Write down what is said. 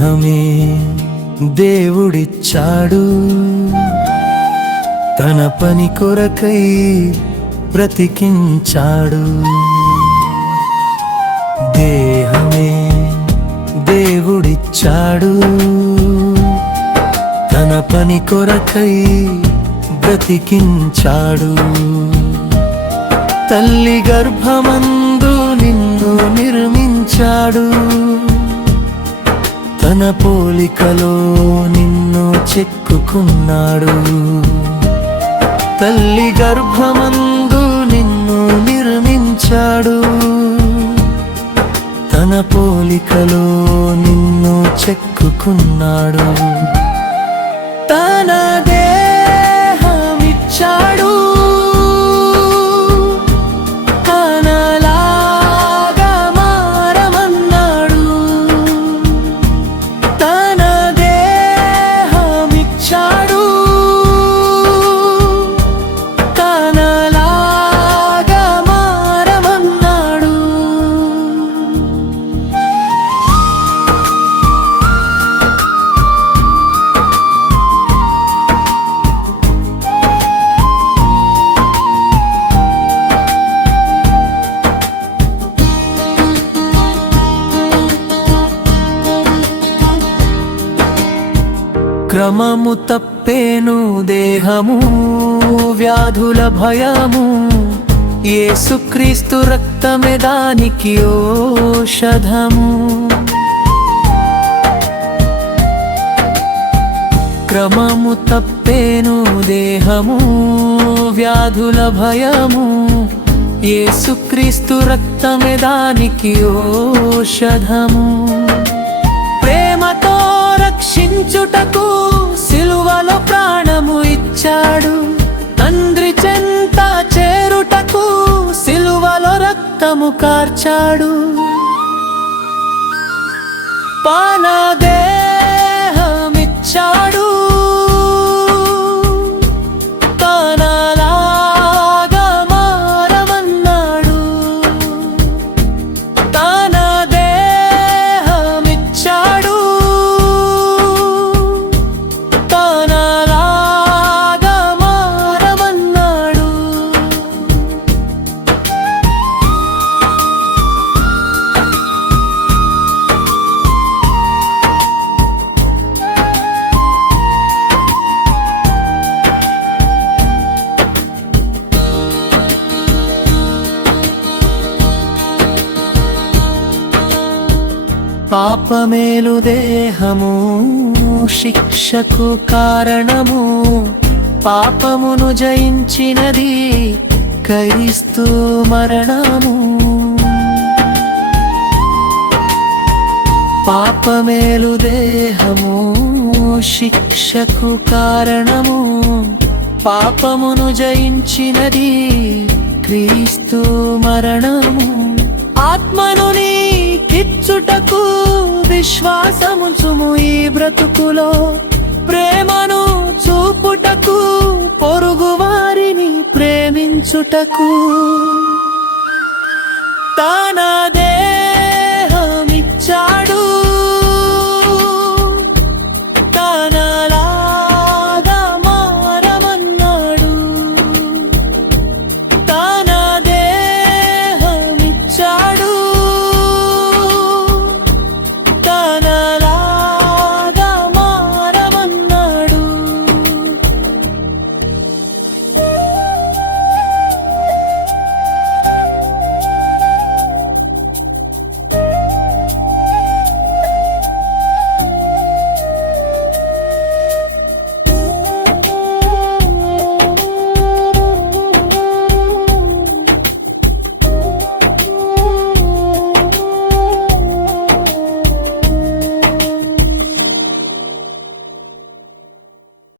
దేహమే దేవుడిచ్చాడు, తన పని కొరకై బ్రతికించాడు. దేహమే దేవుడిచ్చాడు, తన పని కొరకై బ్రతికించాడు. తల్లి గర్భమందు నిన్ను నిర్మించాడు, తన పోలికలో నిన్ను చెక్కుకున్నాడు. తల్లి గర్భమందు నిన్ను నిర్మించాడు, తన పోలికలో నిన్ను చెక్కుకున్నాడు. తన దేహమిచ్చాడు, తనలాగా మారమన్నాడు. తన దేహమిచ్చాడు, తనలాగా మారమన్నాడు. క్రమము తప్పేను దేహము, వ్యాధుల భయము, యేసుక్రీస్తు రక్తమే దానికి ఔషధము. క్రమము తప్పేను దేహము, వ్యాధుల భయము, యేసుక్రీస్తు రక్తమే దానికి ఔషధము. ప్రేమతో రక్షించుటకు సిలువలో ప్రాణము ఇచ్చాడు, తండ్రి చెంత చేరుటకు సిలువలో రక్తము కార్చాడు. తన దేహమిచ్చాడు, తనలాగా మారమన్నాడు. తన దేహమిచ్చాడు, తనలాగా మారమన్నాడు. పాపమేలు దేహము శిక్షకు కారణము, పాపమును జయించినది క్రీస్తు మరణము. పాపమేలు దేహము శిక్షకు కారణము, పాపమును జయించినది క్రీస్తు మరణము. ఆత్మను నీకిచ్చుటకు విశ్వాసముంచుము ఈ బ్రతుకులో, ప్రేమను చూపుటకు పొరుగు వారిని ప్రేమించుటకు. తన